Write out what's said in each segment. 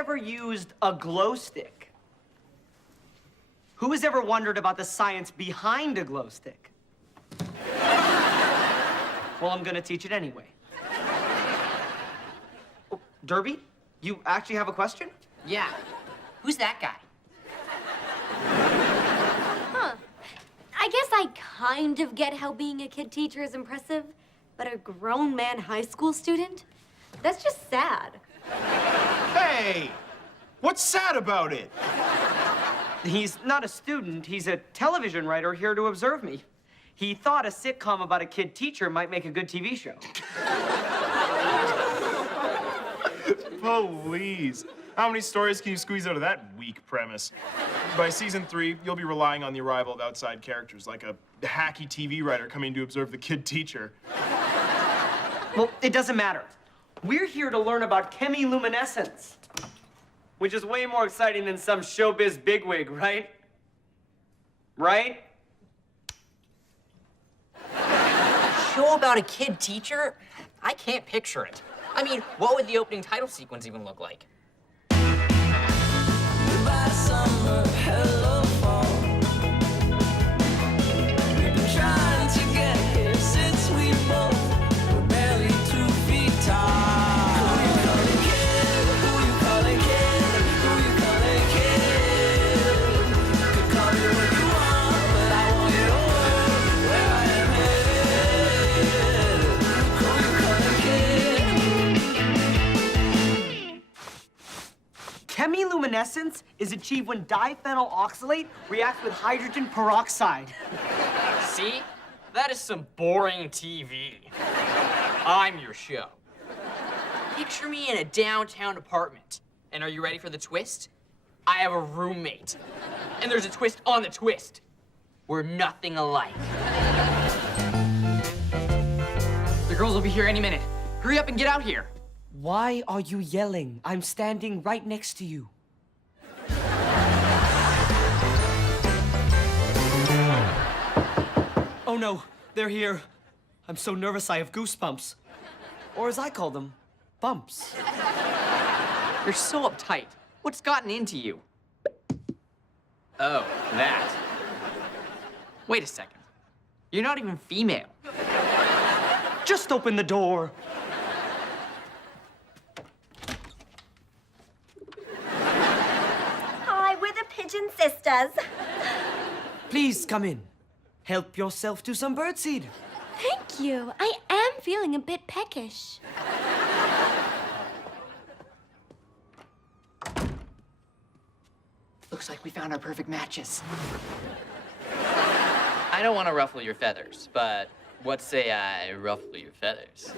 ever used a glow stick? Who has ever wondered about the science behind a glow stick? Well, I'm gonna teach it anyway. Oh, Derby, you actually have a question? Yeah. Who's that guy? Huh. I guess I kind of get how being a kid teacher is impressive, but a grown man high school student? That's just sad. Hey! What's sad about it? He's not a student, he's a television writer here to observe me. He thought a sitcom about a kid teacher might make a good TV show. Please. How many stories can you squeeze out of that weak premise? By season 3, you'll be relying on the arrival of outside characters, like a hacky TV writer coming to observe the kid teacher. Well, it doesn't matter. We're here to learn about chemiluminescence, which is way more exciting than some showbiz bigwig, right? Right? Show about a kid teacher? I can't picture it. I mean, what would the opening title sequence even look like? Goodbye, summer, hello, fall. We've been trying to get here since we both were barely 2 feet tall. Who you calling kid? Who you calling kid? Who you calling kid? Could call me what you want, but I want you to work where I am headed. Who you calling kid? Chemiluminescence is achieved when diphenyl oxalate reacts with hydrogen peroxide. See? That is some boring TV. I'm your show. Picture me in a downtown apartment. And are you ready for the twist? I have a roommate. And there's a twist on the twist. We're nothing alike. The girls will be here any minute. Hurry up and get out here. Why are you yelling? I'm standing right next to you. Oh no, they're here. I'm so nervous I have goosebumps. Or as I call them, bumps. You're so uptight. What's gotten into you? Oh, that. Wait a second. You're not even female. Just open the door. Hi, we're the Pigeon Sisters. Please come in. Help yourself to some birdseed. Thank you. I am feeling a bit peckish. Looks like we found our perfect matches. I don't want to ruffle your feathers, but what say I ruffle your feathers?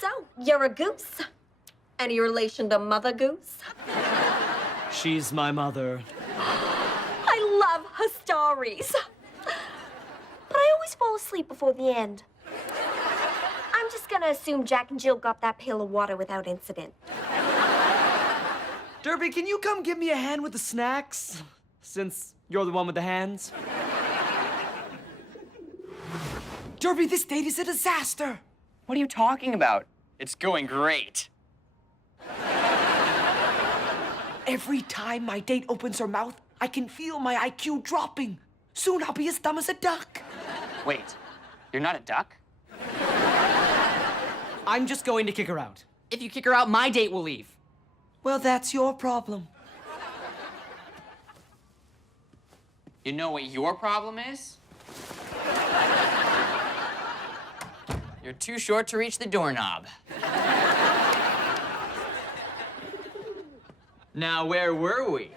So, you're a goose. Any relation to Mother Goose? She's my mother. I love her stories. But I always fall asleep before the end. I'm just gonna assume Jack and Jill got that pail of water without incident. Derby, can you come give me a hand with the snacks? Since you're the one with the hands. Derby, this date is a disaster. What are you talking about? It's going great. Every time my date opens her mouth, I can feel my IQ dropping. Soon I'll be as dumb as a duck. Wait, you're not a duck? I'm just going to kick her out. If you kick her out, my date will leave. Well, that's your problem. You know what your problem is? You're too short to reach the doorknob. Now, where were we?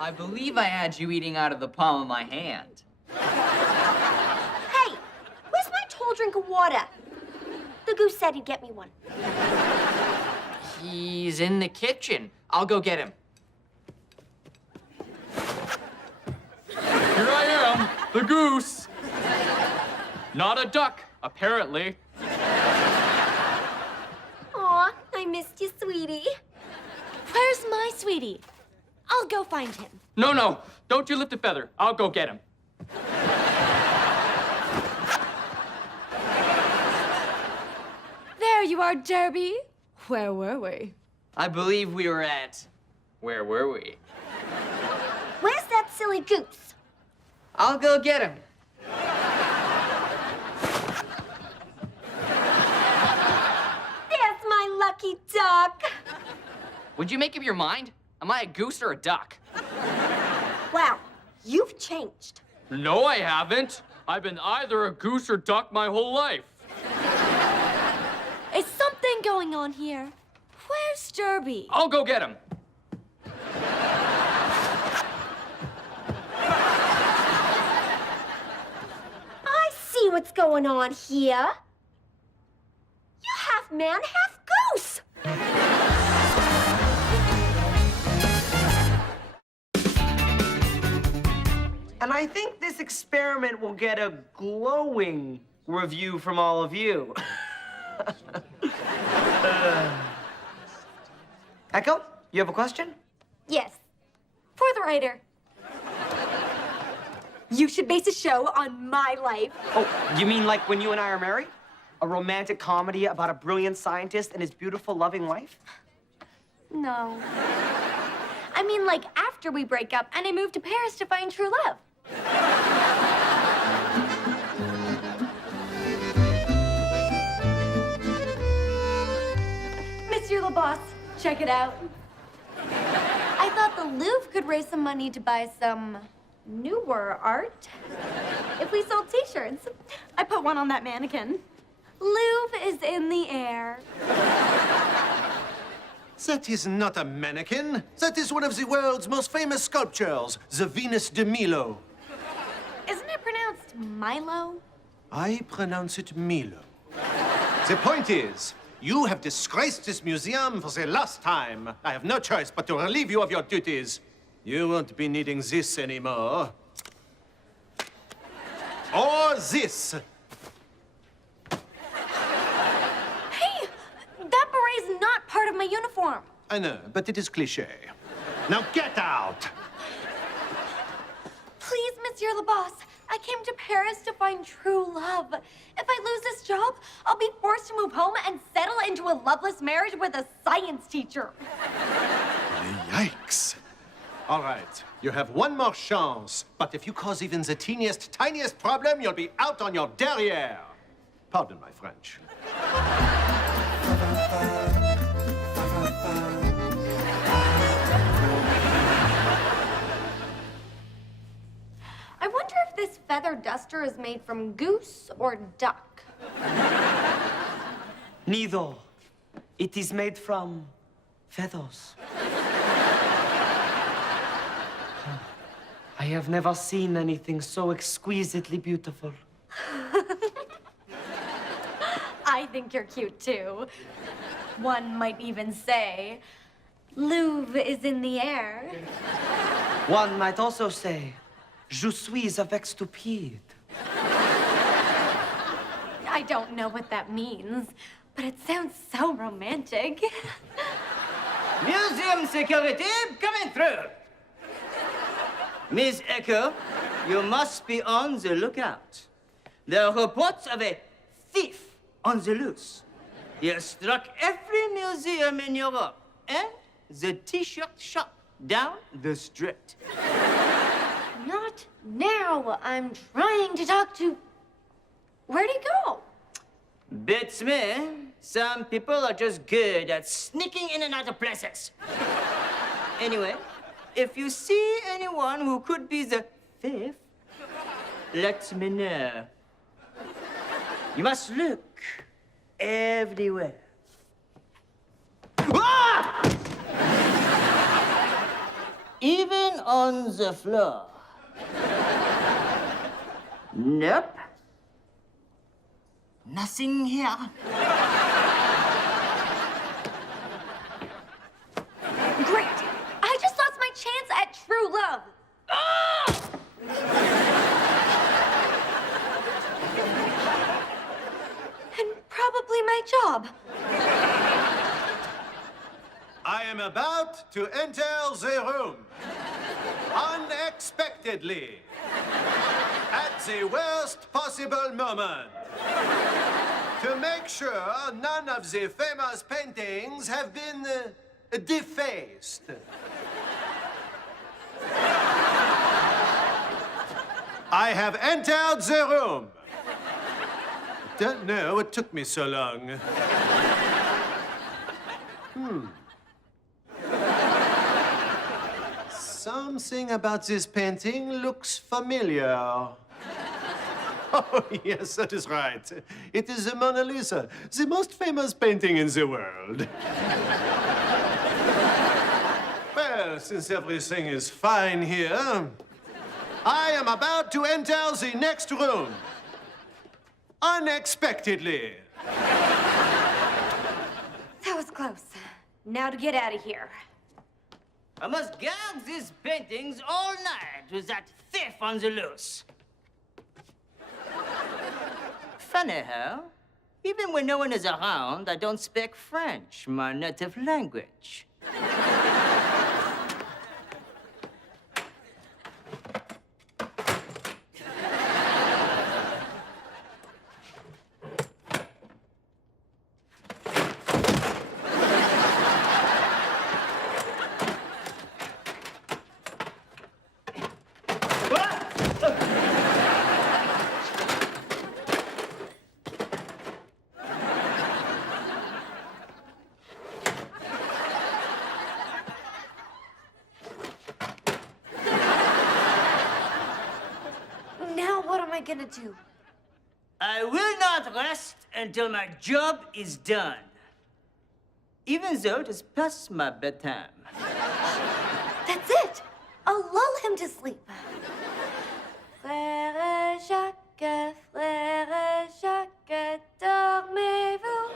I believe I had you eating out of the palm of my hand. Hey, where's my tall drink of water? The goose said he'd get me one. He's in the kitchen. I'll go get him. Here I am, the goose. Not a duck, apparently. Aw, I missed you, sweetie. Where's my sweetie? I'll go find him. No, don't you lift a feather. I'll go get him. There you are, Derby. Where were we? I believe we were at... Where were we? Where's that silly goose? I'll go get him. There's my lucky duck. Would you make up your mind? Am I a goose or a duck? Wow, you've changed. No, I haven't. I've been either a goose or duck my whole life. Is something going on here? Where's Derby? I'll go get him. I see what's going on here. You're half man, half goose. And I think this experiment will get a glowing review from all of you. Echo, you have a question? Yes. For the writer. You should base a show on my life. Oh, you mean like When You and I Are Married? A romantic comedy about a brilliant scientist and his beautiful, loving wife? No. I mean, like after we break up and I move to Paris to find true love. Monsieur le Boss, check it out. I thought the Louvre could raise some money to buy some newer art. If we sold t-shirts, I put one on that mannequin. Louvre is in the air. That is not a mannequin. That is one of the world's most famous sculptures, the Venus de Milo. Isn't it pronounced Milo? I pronounce it Milo. The point is, you have disgraced this museum for the last time. I have no choice but to relieve you of your duties. You won't be needing this anymore. Or this. Hey, that beret's not part of my uniform. I know, but it is cliché. Now get out! Please, Monsieur le Boss, I came to Paris to find true love. If I lose this job, I'll be forced to move home and settle into a loveless marriage with a science teacher. Yikes. All right, you have one more chance, but if you cause even the teeniest, tiniest problem, you'll be out on your derrière. Pardon my French. I wonder if this feather duster is made from goose or duck. Neither. It is made from feathers. I have never seen anything so exquisitely beautiful. I think you're cute too. One might even say, Louvre is in the air. One might also say, Je suis avec stupide. I don't know what that means, but it sounds so romantic. Museum security coming through. Miss Echo, you must be on the lookout. There are reports of a thief on the loose. He has struck every museum in Europe and the t-shirt shop down the street. Not now. I'm trying to talk to... Where'd he go? Beats me. Some people are just good at sneaking in and out of places. Anyway, if you see anyone who could be the thief, let me know. You must look everywhere. Ah! Even on the floor. Nope. Nothing here. Great! I just lost my chance at true love. And probably my job. I am about to enter the room. Unexpectedly. At the worst possible moment. To make sure none of the famous paintings have been defaced. I have entered the room. Don't know what took me so long. Something about this painting looks familiar. Oh, yes, that is right. It is the Mona Lisa, the most famous painting in the world. Well, since everything is fine here, I am about to enter the next room. Unexpectedly. That was close. Now to get out of here. I must gag these paintings all night with that thief on the loose. Funny how, even when no one is around, I don't speak French, my native language. Now what am I gonna do? I will not rest until my job is done. Even though it is past my bedtime. That's it! I'll lull him to sleep. Frère Jacques, dormez-vous,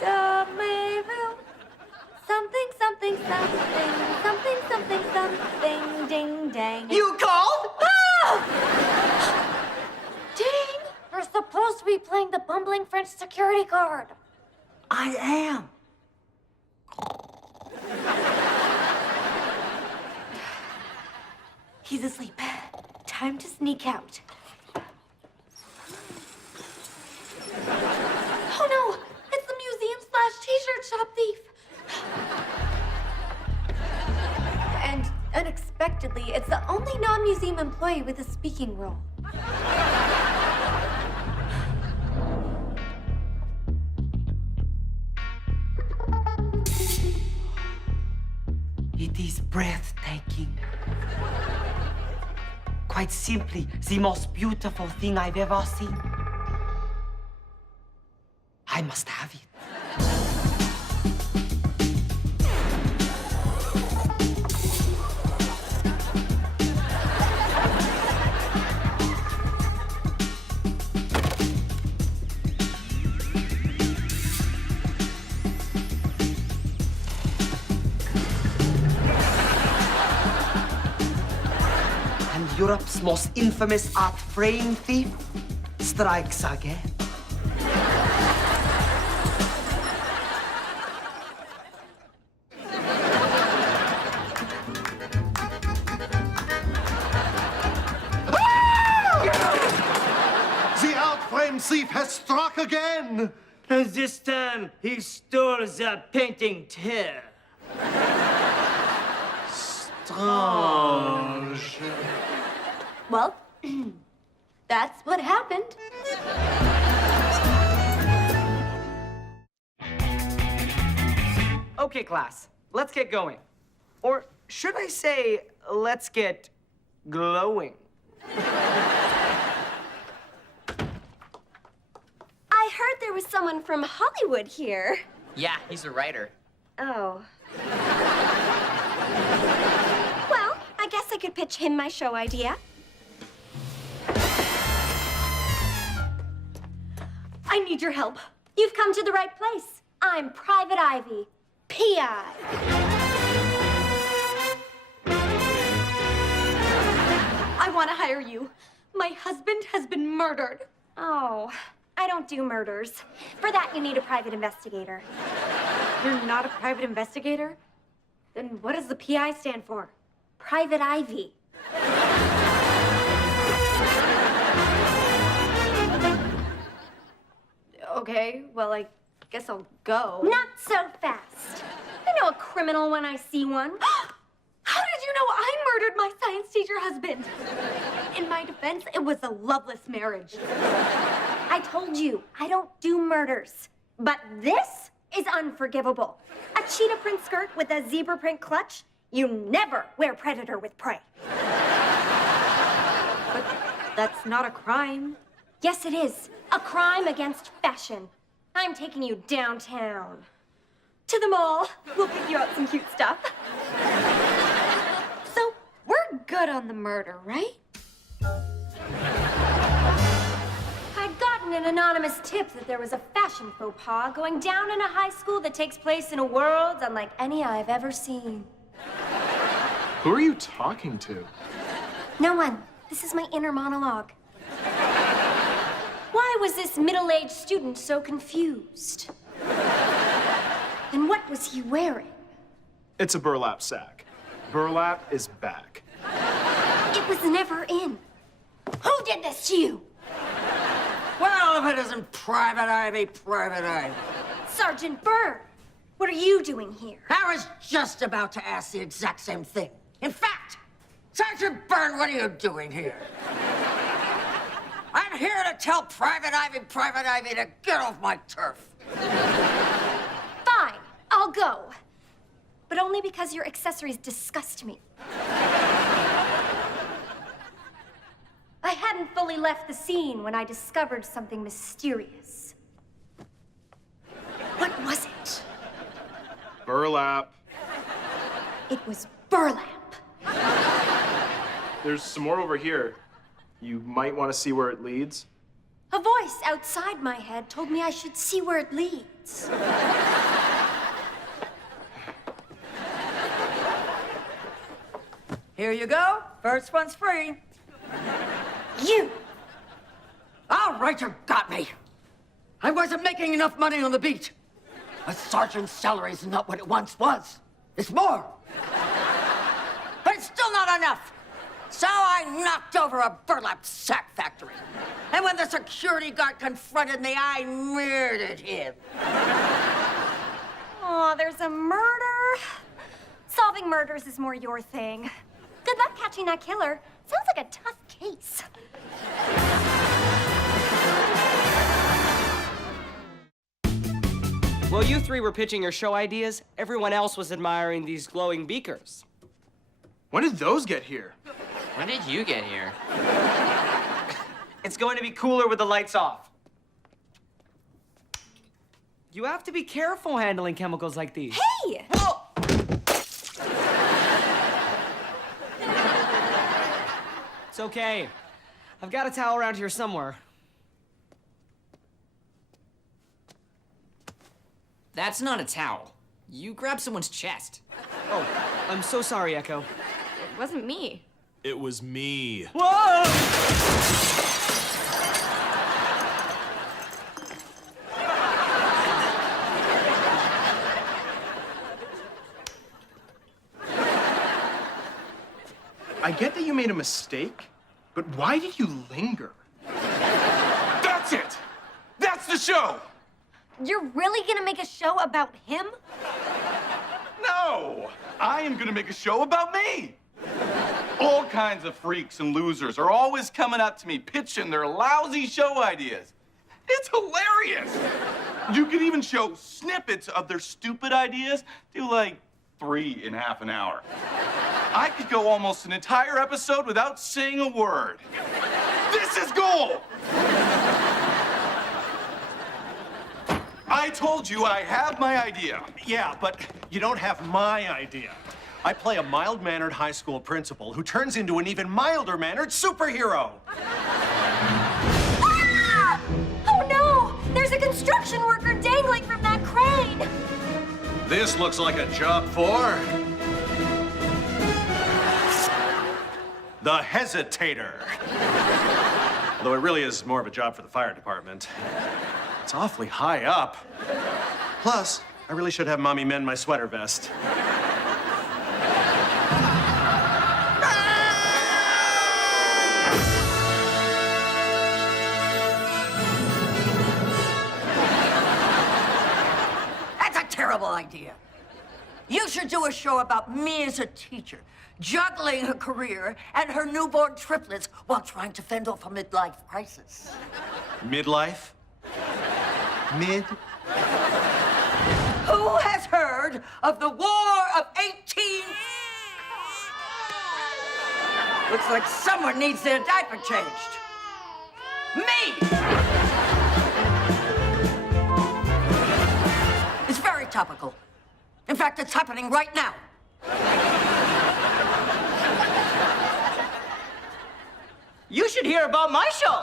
dormez-vous. Something, something, something, something, something, something, ding, dang. You called? Ding! You're supposed to be playing the bumbling French security guard. I am. He's asleep. Time to sneak out. Oh no! It's the museum/t-shirt shop thief! And unexpectedly, it's the only non-museum employee with a speaking role. It is breathtaking. Quite simply, the most beautiful thing I've ever seen. I must have it. Europe's most infamous art frame thief strikes again. The art frame thief has struck again. And this time, he stole the painting too. Strange. Well, that's what happened. Okay, class, let's get going. Or should I say, let's get glowing? I heard there was someone from Hollywood here. Yeah, he's a writer. Oh. Well, I guess I could pitch him my show idea. I need your help. You've come to the right place. I'm Private Ivy, PI. I want to hire you. My husband has been murdered. Oh, I don't do murders. For that, you need a private investigator. You're not a private investigator? Then what does the PI stand for? Private Ivy. Okay, well, I guess I'll go. Not so fast. I know a criminal when I see one. How did you know I murdered my science teacher husband? In my defense, it was a loveless marriage. I told you, I don't do murders. But this is unforgivable. A cheetah print skirt with a zebra print clutch? You never wear predator with prey. But that's not a crime. Yes, it is. A crime against fashion. I'm taking you downtown. To the mall. We'll pick you out some cute stuff. So, we're good on the murder, right? I'd gotten an anonymous tip that there was a fashion faux pas going down in a high school that takes place in a world unlike any I've ever seen. Who are you talking to? No one. This is my inner monologue. Why was this middle-aged student so confused? And what was he wearing? It's a burlap sack. Burlap is back. It was never in. Who did this to you? Well, if it isn't Private Ivy, Private Ivy. Sergeant Byrne, what are you doing here? I was just about to ask the exact same thing. In fact, Sergeant Byrne, what are you doing here? I'm here to tell Private Ivy to get off my turf. Fine, I'll go. But only because your accessories disgust me. I hadn't fully left the scene when I discovered something mysterious. What was it? Burlap. It was burlap. There's some more over here. You might want to see where it leads. A voice outside my head told me I should see where it leads. Here you go. First one's free. You! All right, you got me. I wasn't making enough money on the beat. A sergeant's salary is not what it once was. It's more. But it's still not enough. So I knocked over a burlap sack factory. And when the security guard confronted me, I murdered him. Aw, there's a murder. Solving murders is more your thing. Good luck catching that killer. Sounds like a tough case. While you three were pitching your show ideas, everyone else was admiring these glowing beakers. When did those get here? When did you get here? It's going to be cooler with the lights off. You have to be careful handling chemicals like these. Hey! Whoa! It's okay. I've got a towel around here somewhere. That's not a towel. You grabbed someone's chest. Oh, I'm so sorry, Echo. It wasn't me. It was me. Whoa! I get that you made a mistake, but why did you linger? That's it! That's the show! You're really gonna make a show about him? No! I am gonna make a show about me! All kinds of freaks and losers are always coming up to me pitching their lousy show ideas. It's hilarious! You could even show snippets of their stupid ideas, do like 3 in half an hour. I could go almost an entire episode without saying a word. This is gold! I told you I have my idea. Yeah, but you don't have my idea. I play a mild-mannered high school principal who turns into an even milder-mannered superhero. Ah! Oh no! There's a construction worker dangling from that crane! This looks like a job for... the hesitator. Although it really is more of a job for the fire department. It's awfully high up. Plus, I really should have Mommy mend my sweater vest. That's a terrible idea. You should do a show about me as a teacher, juggling her career and her newborn triplets while trying to fend off a midlife crisis. Midlife? Mid? Who has heard of the War of 18... Looks like someone needs their diaper changed. Me! It's very topical. In fact, it's happening right now. You should hear about my show.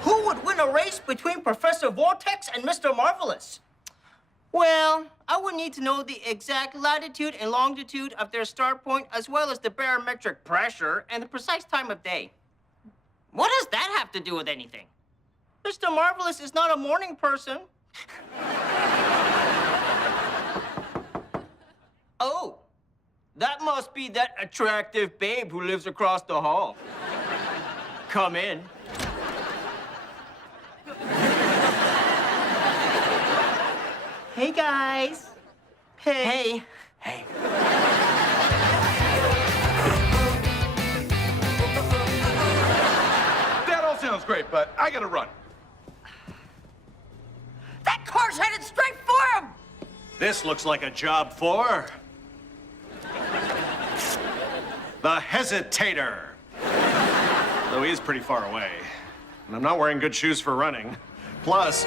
Who would win a race between Professor Vortex and Mr. Marvelous? Well, I would need to know the exact latitude and longitude of their start point, as well as the barometric pressure and the precise time of day. What does that have to do with anything? Mr. Marvelous is not a morning person. Oh, that must be that attractive babe who lives across the hall. Come in. Hey, guys. Hey. Hey. That all sounds great, but I gotta run. That car's headed straight for him! This looks like a job for... the Hesitator. Though he is pretty far away. And I'm not wearing good shoes for running. Plus,